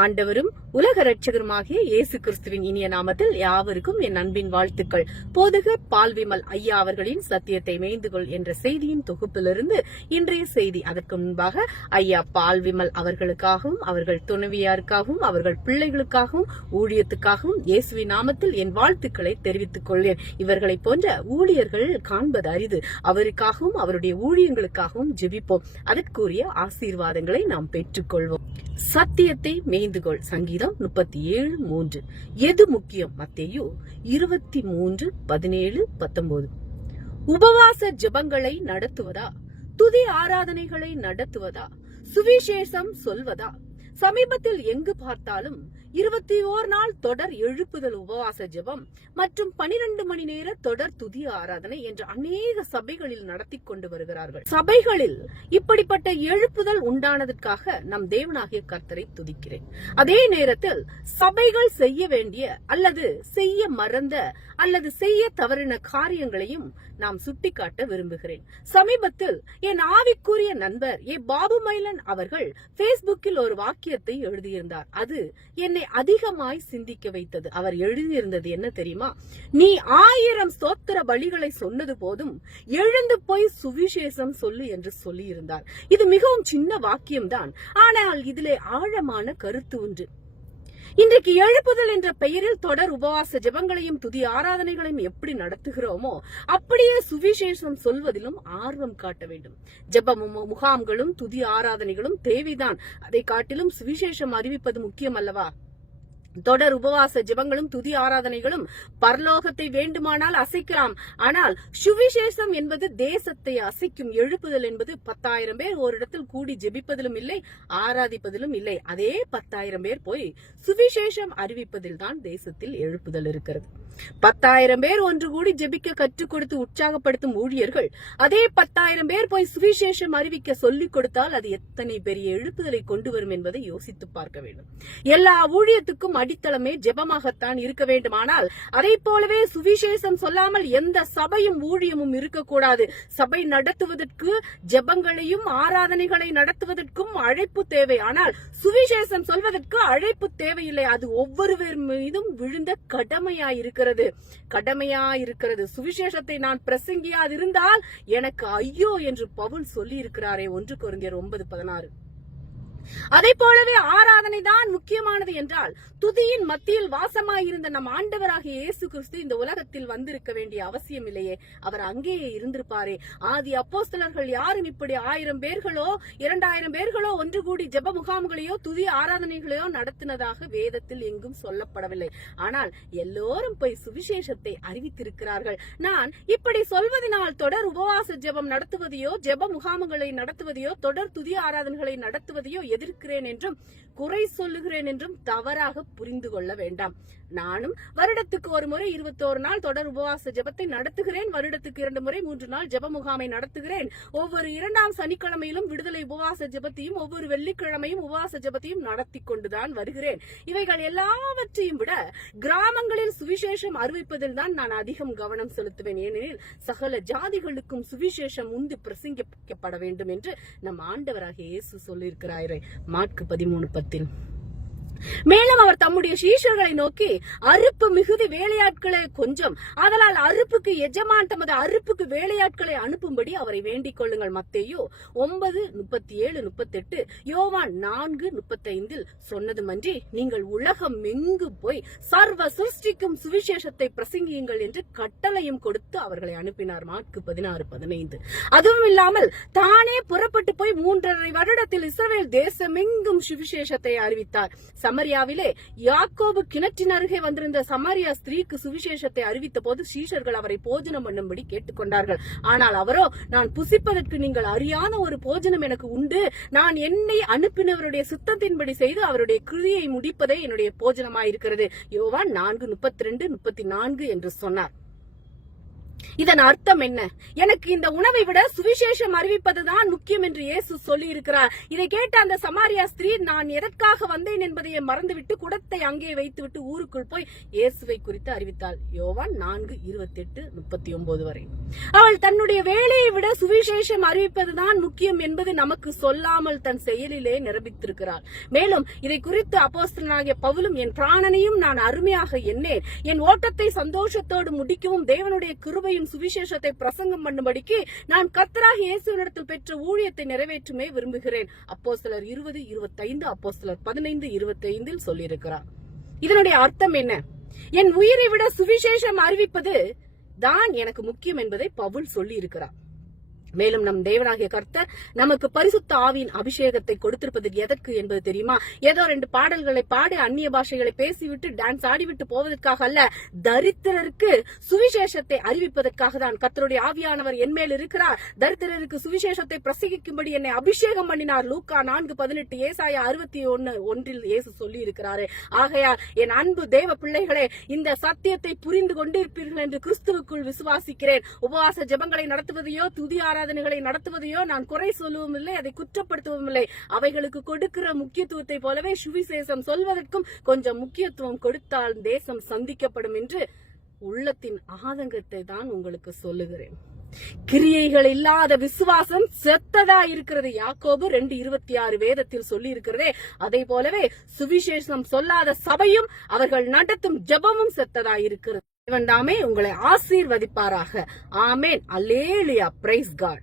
ஆண்டவரும் உலக இரட்சகருமாகிய இயேசு கிறிஸ்துவின் இனிய நாமத்தில் யாவருக்கும் என் அன்பின் வாழ்த்துக்கள். போதகர் பால்விமல் ஐயா அவர்களின் சத்தியத்தை மேய்ந்துகொள் என்ற செய்தியின் தொகுப்பிலிருந்து இன்றைய செய்தி. அதற்கு முன்பாக ஐயா பால்விமல் அவர்களுக்காகவும் அவர்கள் துணைவியாருக்காகவும் அவர்கள் பிள்ளைகளுக்காகவும் ஊழியத்துக்காகவும் இயேசுவின் நாமத்தில் என் வாழ்த்துக்களை தெரிவித்துக் கொள்வேன். இவர்களை போன்ற ஊழியர்கள் காண்பது அரிது. அவருக்காகவும் அவருடைய ஊழியங்களுக்காகவும் ஜெபிப்போம். அதற்குரிய ஆசீர்வாதங்களை நாம் பெற்றுக்கொள்வோம். சத்தியத்தை மேய்ந்துகொள் சங்கீதம் 37:3. எது முக்கியம்? மத்தேயு 23:17-19. உபவாச ஜெபங்களை நடத்துவதா, துதி ஆராதனைகளை நடத்துவதா, சுவிசேஷம் சொல்வதா? சமீபத்தில் எங்கு பார்த்தாலும் 21 நாள் தொடர் எழுப்புதல் உபவாச ஜெபம் மற்றும் 12 மணி நேர தொடர் துதி ஆராதனை என்று அநேக சபைகளில் நடத்தி கொண்டு வருகிறார்கள். சபைகளில் இப்படிப்பட்ட எழுப்புதல் உண்டானதற்காக நம் தேவனாகிய கர்த்தரை துதிக்கிறேன். அதே நேரத்தில் சபைகள் செய்ய வேண்டிய அல்லது செய்ய மறந்த அல்லது செய்ய தவறின காரியங்களையும் நாம் சுட்டிக்காட்ட விரும்புகிறேன். சமீபத்தில் என் ஆவிக்குரிய நண்பர் பாபு மைலன் அவர்கள் பேஸ்புக்கில் ஒரு வாக்கியத்தை எழுதியிருந்தார். அது என்னை அதிகமாய் சிந்திக்க வைத்தது. அவர் எழுதியிருந்தது என்ன தெரியுமா? நீ 1000 ஸ்தோத்திர பலிகளை சொன்னது போதும், எழுந்து போய் சுவிசேஷம் சொல்லு என்று சொல்லியிருந்தார். இது மிகவும் சின்ன வாக்கியம்தான், ஆனால் இதிலே ஆழமான கருத்து உண்டு. இன்றைக்கு எழுப்புதல் என்ற பெயரில் தொடர் உபவாச ஜெபங்களையும் துதி ஆராதனைகளையும் எப்படி நடத்துகிறோமோ அப்படியே சுவிசேஷம் சொல்வதிலும் ஆர்வம் காட்ட வேண்டும். ஜெப முகாம்களும் துதி ஆராதனைகளும் தேவைதான். அதை காட்டிலும் சுவிசேஷம் அறிவிப்பது முக்கியம் அல்லவா? தொடர் உபவாச ஜெபங்களும் துதி ஆராதனைகளும் பரலோகத்தை வேண்டுமானால் அசைக்கலாம். ஆனால் சுவிசேஷம் என்பது தேசத்தை அசைக்கும். எழுப்புதல் என்பது 10,000 பேர் ஒரு இடத்தில் கூடி ஜெபிப்பதிலும் இல்லை, ஆராதிப்பதிலும் இல்லை. அதே 10,000 பேர் போய் சுவிசேஷம் அறிவிப்பதில் தான் தேசத்தில் எழுப்புதல் இருக்கிறது. 10,000 பேர் ஒன்று கூடி ஜெபிக்க கற்றுக் கொடுத்து உற்சாகப்படுத்தும் ஊழியர்கள் அதே 10,000 பேர் போய் சுவிசேஷம் அறிவிக்க சொல்லிக் கொடுத்தால் அது எத்தனை பெரிய எழுப்புதலை கொண்டு வரும் என்பதை யோசித்து பார்க்க வேண்டும். எல்லா ஊழியத்துக்கும் அடித்தளமே ஜெபமாகத்தான் இருக்க வேண்டுமானால் அதை போலவே சுவிசேஷம் சொல்லாமல் எந்த சபையும் ஊழியமும் இருக்கக்கூடாது. சபை நடத்துவதற்கு ஜெபங்களையும் ஆராதனைகளை நடத்துவதற்கும் அழைப்பு தேவை. ஆனால் சுவிசேஷம் சொல்வதற்கு அழைப்பு தேவையில்லை. அது ஒவ்வொருவர் மீதும் விழுந்த கடமையாயிருக்கிறது. சுவிசேஷத்தை நான் பிரசங்கியாதிருந்தால் எனக்கு ஐயோ என்று பவுல் சொல்லி இருக்கிறாரே 1 கொரிந்தியர் 9:16. அதை போலவே ஆராதனை தான் முக்கியமானது என்றால் துதியின் மத்தியில் வாசமாயிருந்த நம் ஆண்டவராகிய இயேசு கிறிஸ்து இந்த உலகத்தில் வந்திருக்க வேண்டிய அவசியம் இல்லையே. அவர் அங்கேயே இருந்திருப்பாரே. ஆதி அப்போஸ்தலர்கள் யாரும் இப்படி 1000 பேர்களோ 2000 பேர்களோ ஒன்று கூடி ஜெப முகாம்களையோ துதி ஆராதனைகளையோ நடத்தினதாக வேதத்தில் எங்கும் சொல்லப்படவில்லை. ஆனால் எல்லோரும் போய் சுவிசேஷத்தை அறிவித்திருக்கிறார்கள். நான் இப்படி சொல்வதனால் தொடர் உபவாச ஜெபம் நடத்துவதையோ ஜெப முகாம்களை நடத்துவதையோ தொடர் துதி ஆராதனைகளை நடத்துவதையோ எதிர்க்கிறேன் என்றும் குறை சொல்லுகிறேன் என்றும் தவறாக புரிந்து கொள்ள வேண்டாம். நானும் வருடத்துக்கு ஒரு முறை 21 நாள் தொடர் உபவாச ஜெபத்தை நடத்துகிறேன். வருடத்துக்கு 2 முறை 3 நாள் ஜெப முகாமை நடத்துகிறேன். ஒவ்வொரு 2ஆம் சனிக்கிழமையிலும் விடுதலை உபவாச ஜெபத்தையும் ஒவ்வொரு வெள்ளிக்கிழமையும் உபவாச ஜெபத்தையும் நடத்தி கொண்டுதான் வருகிறேன். இவைகள் எல்லாவற்றையும் விட கிராமங்களில் சுவிசேஷம் அறிவிப்பதில் தான் நான் அதிகம் கவனம் செலுத்துவேன். ஏனெனில் சகல ஜாதிகளுக்கும் சுவிசேஷம் உண்டு பிரசங்கிக்கப்பட வேண்டும் என்று நம் ஆண்டவராகிய இயேசு சொல்லியிருக்கிறாரே மாற்கு 13:10. மேலும் அவர் தம்முடைய சீஷர்களை நோக்கி, அறுப்பு மிகுதி வேலையாட்களே கொஞ்சம், அதனால் அறுப்புக்கு எஜமான் தமது அறுப்புக்கு வேலையாட்களை அனுப்பும்படி அவரை வேண்டிக் கொள்ளுங்கள். மத்தேயு 9:37-38, யோவான் 4:35 சொன்னதுமன்றி நீங்கள் உலகம் எங்கு போய் சர்வ சிருஷ்டிக்கும் சுவிசேஷத்தை பிரசங்கியுங்கள் என்று கட்டளையும் கொடுத்து அவர்களை அனுப்பினார். மாற்கு 16:15. அதுவும் இல்லாமல் தானே புறப்பட்டு போய் 3.5 வருடத்தில் இஸ்ரவேல் தேசமெங்கும் சுவிசேஷத்தை அறிவித்தார். சமரியாவிலே யாக்கோபு கிணற்றின் அருகே வந்திருந்த சமாரியா ஸ்திரீக்கு சுவிசேஷத்தை அறிவித்த போது சீஷர்கள் அவரை போஜனம் பண்ணும்படி கேட்டுக்கொண்டார்கள். ஆனால் அவரோ, நான் புசிப்பதற்கு நீங்கள் அறியாத ஒரு போஜனம் எனக்கு உண்டு. நான் என்னை அனுப்பினவருடைய சித்தத்தின்படி செய்து அவருடைய கிரியை முடிப்பதே என்னுடைய போஜனமாயிருக்கிறது. யோவான் 4:32-34 என்று சொன்னார். இதன் அர்த்தம் என்ன? எனக்கு இந்த உணவை விட சுவிசேஷம் அறிவிப்பதுதான் முக்கியம் என்று இயேசு சொல்லி இருக்கிறார். இதை கேட்ட அந்த சமாரியா ஸ்திரீ, நான் எதற்காக வந்தேன் என்பதையே மறந்துவிட்டு குடத்தை அங்கே வைத்துவிட்டு ஊருக்குள் போய் இயேசுவை குறித்து அறிவித்தாள். யோவான் 4:28-39 வரை. அவள் தன்னுடைய வேலையை விட சுவிசேஷம் அறிவிப்பதுதான் முக்கியம் என்பது நமக்கு சொல்லாமல் தன் செயலிலே நிரூபித்திருக்கிறாள். மேலும் இதை குறித்து அப்போஸ்தலனாகிய பவுலும், என் பிராணனையும் நான் அருமையாக எண்ணேன், என் ஓட்டத்தை சந்தோஷத்தோடு முடிக்கவும் தேவனுடைய கிருபையும் சுவிசேஷத்தை பிரசங்கம் பண்ணும்படிக்கு நான் கர்த்தராகிய இயேசுவினிடத்தில் பெற்ற ஊழியத்தை நிறைவேற்றுமே விரும்புகிறேன். அப்போஸ்தலர் 20:25, அப்போஸ்தலர் 15:25 சொல்லியிருக்கிறார். இதனுடைய அர்த்தம் என்ன? என் உயிரை விட சுவிசேஷம் அறிவிப்பது தான் எனக்கு முக்கியம் என்பதை பவுல் சொல்லி இருக்கிறார். மேலும் நம் தேவனாகிய கர்த்தர் நமக்கு பரிசுத்த ஆவியின் அபிஷேகத்தை கொடுத்திருப்பது எதற்கு என்பது தெரியுமா? ஏதோ 2 பாடல்களை பாடி அந்நிய பாஷைகளை பேசிவிட்டு டான்ஸ் ஆடிவிட்டு போவதற்காக அல்ல, தரித்திரருக்கு சுவிசேஷத்தை அறிவிப்பதற்காக தான். கர்த்தருடைய ஆவியானவர் என் மேல் இருக்கிறார், தரித்திரருக்கு சுவிசேஷத்தை பிரசங்கிக்கும்படி என்னை அபிஷேகம் பண்ணினார். லூக்கா 4:18, ஏசாயா 61:1 இயேசு சொல்லி இருக்கிறாரு. ஆகையால் என் அன்பு தேவ பிள்ளைகளே, இந்த சத்தியத்தை புரிந்து கொண்டிருப்பீர்கள் என்று கிறிஸ்துவுக்குள் விசுவாசிக்கிறேன். உபவாச ஜெபங்களை நடத்துவதையோ துதி ஆராதனைகளை நடத்துவதையோ நான் குறை சொல்லவும் இல்லை, அதை குற்றப்படுத்தவும் இல்லை. அவைகளுக்கு கொடுக்கிற முக்கியத்துவத்தை போலவே சுவிசேஷம் சொல்வதற்கும் கொஞ்சம் முக்கியத்துவம் கொடுத்தால் தேசம் சந்திக்கப்படும் என்று உள்ளத்தின் ஆதங்கத்தை தான் உங்களுக்கு சொல்லுகிறேன். கிரியைகள் இல்லாத விசுவாசம் செத்ததா இருக்கிறது. யாக்கோபு 2:26 வேதத்தில் சொல்லி இருக்கிறதே, அதை போலவே சுவிசேஷம் சொல்லாத சபையும் அவர்கள் நடத்தும் ஜெபமும் செத்ததா இருக்கிறது. தேவன் தாமே உங்களை ஆசீர்வதிப்பாராக. ஆமென். அல்லேலூயா. Praise God.